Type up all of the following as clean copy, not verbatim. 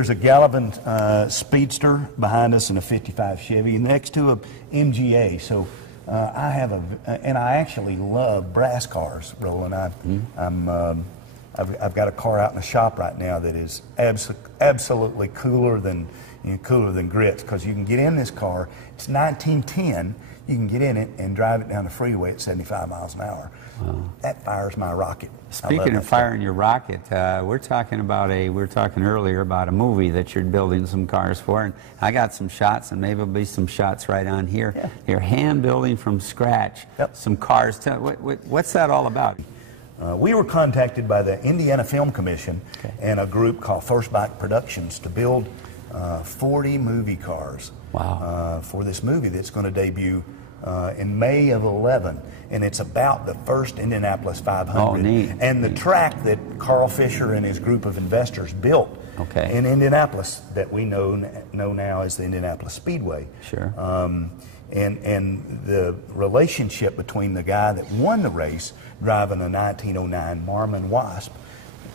There's a Gallivan Speedster behind us and a 55 Chevy next to a MGA. So I have and I actually love brass cars, Roland. I've got a car out in the shop right now that is absolutely cooler than grits, because you can get in this car. It's 1910. You can get in it and drive it down the freeway at 75 miles an hour. Wow. That fires my rocket. Speaking of firing your rocket, we were talking earlier about a movie that you're building some cars for, and I got some shots, and maybe there'll be some shots right on here. Yeah. You're hand building from scratch some cars. What's that all about? We were contacted by the Indiana Film Commission and a group called First Bite Productions to build 40 movie cars. Wow. For this movie that's going to debut in May of 11, and it's about the first Indianapolis 500. Oh, neat. And the track that Carl Fisher and his group of investors built in Indianapolis that we know now as the Indianapolis Speedway. Sure. And the relationship between the guy that won the race driving a 1909 Marmon Wasp,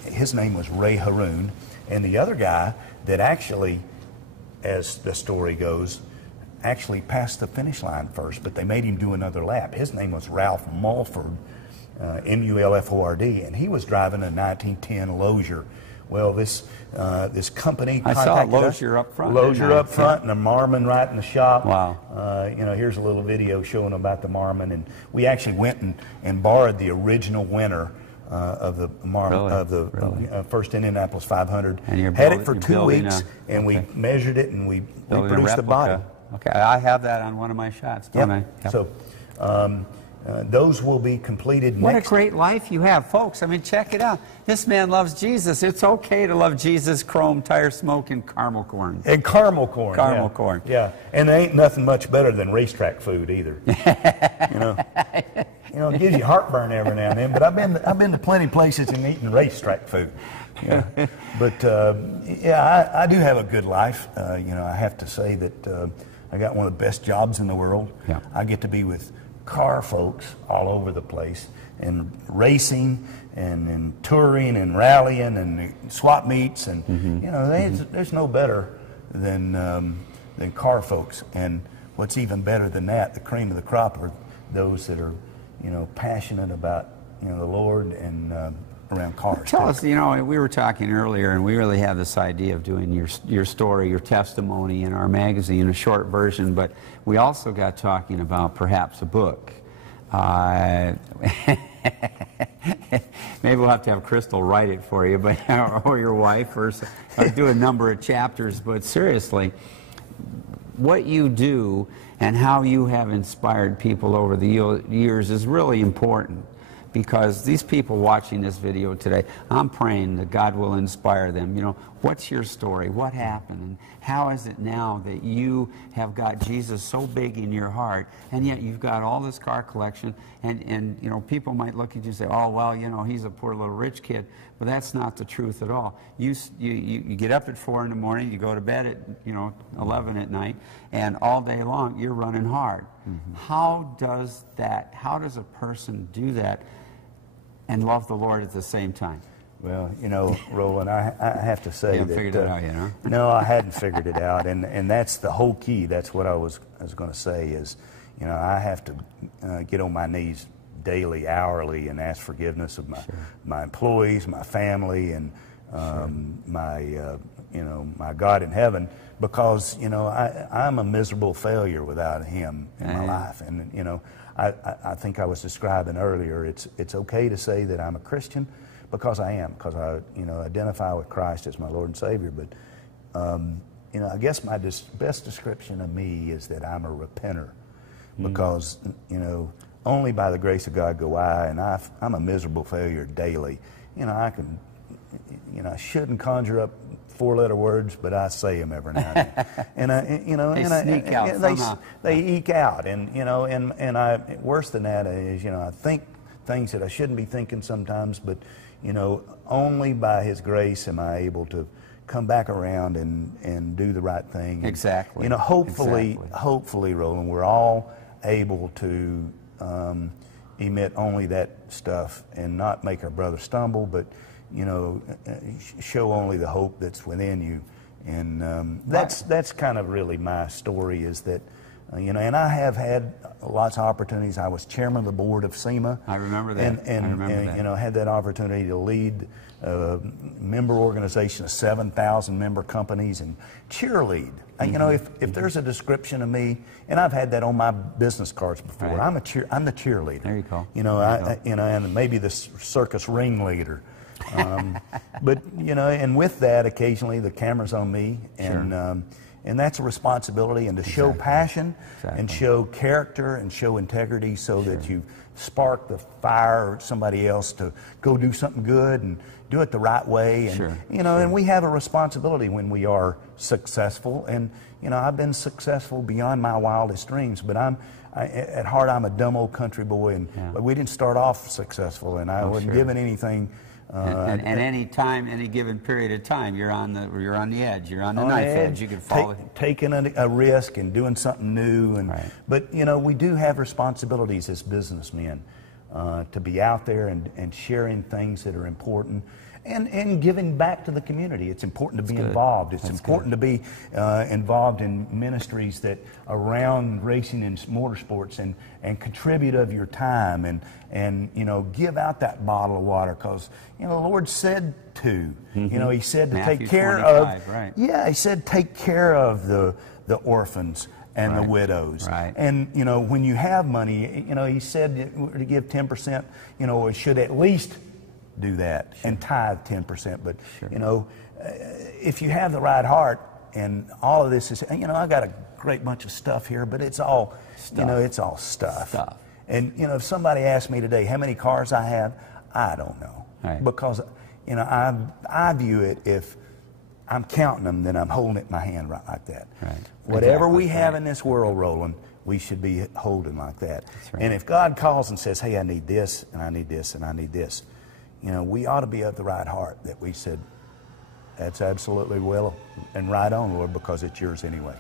his name was Ray Haroon, and the other guy that actually, as the story goes, actually passed the finish line first, but they made him do another lap. His name was Ralph Mulford, M-U-L-F-O-R-D, and he was driving a 1910 Lozier. Well, this company contacted us. I saw Lozier up front. Lozier up front, and a Marmon right in the shop. Wow. Here's a little video showing about the Marmon, and we actually went and borrowed the original winner of the first Indianapolis 500. And had it for 2 weeks, and we measured it, and we produced the body. Okay, I have that on one of my shots, don't I? Yep. So those will be completed What next. a great life you have, folks. I mean, check it out. This man loves Jesus. It's okay to love Jesus, chrome, tire smoke, and caramel corn. And caramel corn. Caramel corn. Yeah, and there ain't nothing much better than racetrack food either. It gives you heartburn every now and then, but I've been to plenty of places and eaten racetrack food. Yeah. But I do have a good life. I have to say that I got one of the best jobs in the world. Yeah. I get to be with car folks all over the place, and racing and touring and rallying and swap meets, and there's no better than car folks. And what's even better than that, the cream of the crop, are those that are passionate about the Lord and around cars. Tell us, we were talking earlier, and we really have this idea of doing your story, your testimony in our magazine, a short version, but we also got talking about perhaps a book. Maybe we'll have to have Crystal write it for you, but or your wife, or do a number of chapters. But seriously, what you do and how you have inspired people over the years is really important, because these people watching this video today, I'm praying that God will inspire them. What's your story? What happened? And how is it now that you have got Jesus so big in your heart, and yet you've got all this car collection, and people might look at you and say, oh, well, he's a poor little rich kid, but that's not the truth at all. You get up at 4 in the morning, you go to bed at 11 at night, and all day long you're running hard. Mm-hmm. How does a person do that and love the Lord at the same time? Well, Roland, I have to say that... figured it out yet, huh? No, I hadn't figured it out, and that's the whole key. That's what I was going to say is, I have to get on my knees daily, hourly, and ask forgiveness of my employees, my family, and my God in heaven, because I'm a miserable failure without Him in my life, and I think I was describing earlier, it's okay to say that I'm a Christian, because I am, because I identify with Christ as my Lord and Savior. But I guess my best description of me is that I'm a repenter, because only by the grace of God go I, and I'm a miserable failure daily. I shouldn't conjure up 4-letter words, but I say them every now and then. They eke out, and I worse than that is I think things that I shouldn't be thinking sometimes, but only by His grace am I able to come back around and do the right thing. Exactly. Hopefully, Roland, we're all able to emit only that stuff and not make our brother stumble, but show only the hope that's within you, And that's kind of really my story, is that, you know, and I have had lots of opportunities. I was chairman of the board of SEMA. I remember that. And you know, had that opportunity to lead a member organization of 7,000 member companies and cheerlead. You know, if there's a description of me, and I've had that on my business cards before, Right. I'm the cheerleader. There you go. You know, you know, and maybe the circus ringleader. But you know, and with that, occasionally the camera's on me, and Sure. And that's a responsibility, and to show passion and show character and show integrity, so that you spark the fire of somebody else to go do something good and do it the right way. And you know, and we have a responsibility when we are successful. And you know, I've been successful beyond my wildest dreams, but at heart I'm a dumb old country boy, and but we didn't start off successful, and I wasn't given anything. And any time, any given period of time, you're on the edge. You're on the knife edge. You can fall. Taking a risk and doing something new, and but you know, we do have responsibilities as businessmen to be out there and sharing things that are important. And giving back to the community. It's important to be involved. It's important to be involved in ministries that around racing and motorsports, and contribute of your time, and you know, give out that bottle of water, because you know the Lord said to. You know, He said to Matthew take care 25, of. Yeah, He said take care of the orphans and the widows. And you know, when you have money, you know, He said to give 10%. You know, it should at least do that, and tithe 10%. But you know, if you have the right heart, and all of this is, you know, I got a great bunch of stuff here, but it's all stuff. You know, it's all stuff. And you know, if somebody asked me today how many cars I have, I don't know, because you know, I view it, if I'm counting them, then I'm holding it in my hand right like that. Whatever we have in this world, Roland, we should be holding like that. And if God calls and says, hey, I need this, and I need this, and I need this, you know, we ought to be of the right heart, that we said, that's absolutely well and right on, Lord, because it's yours anyway.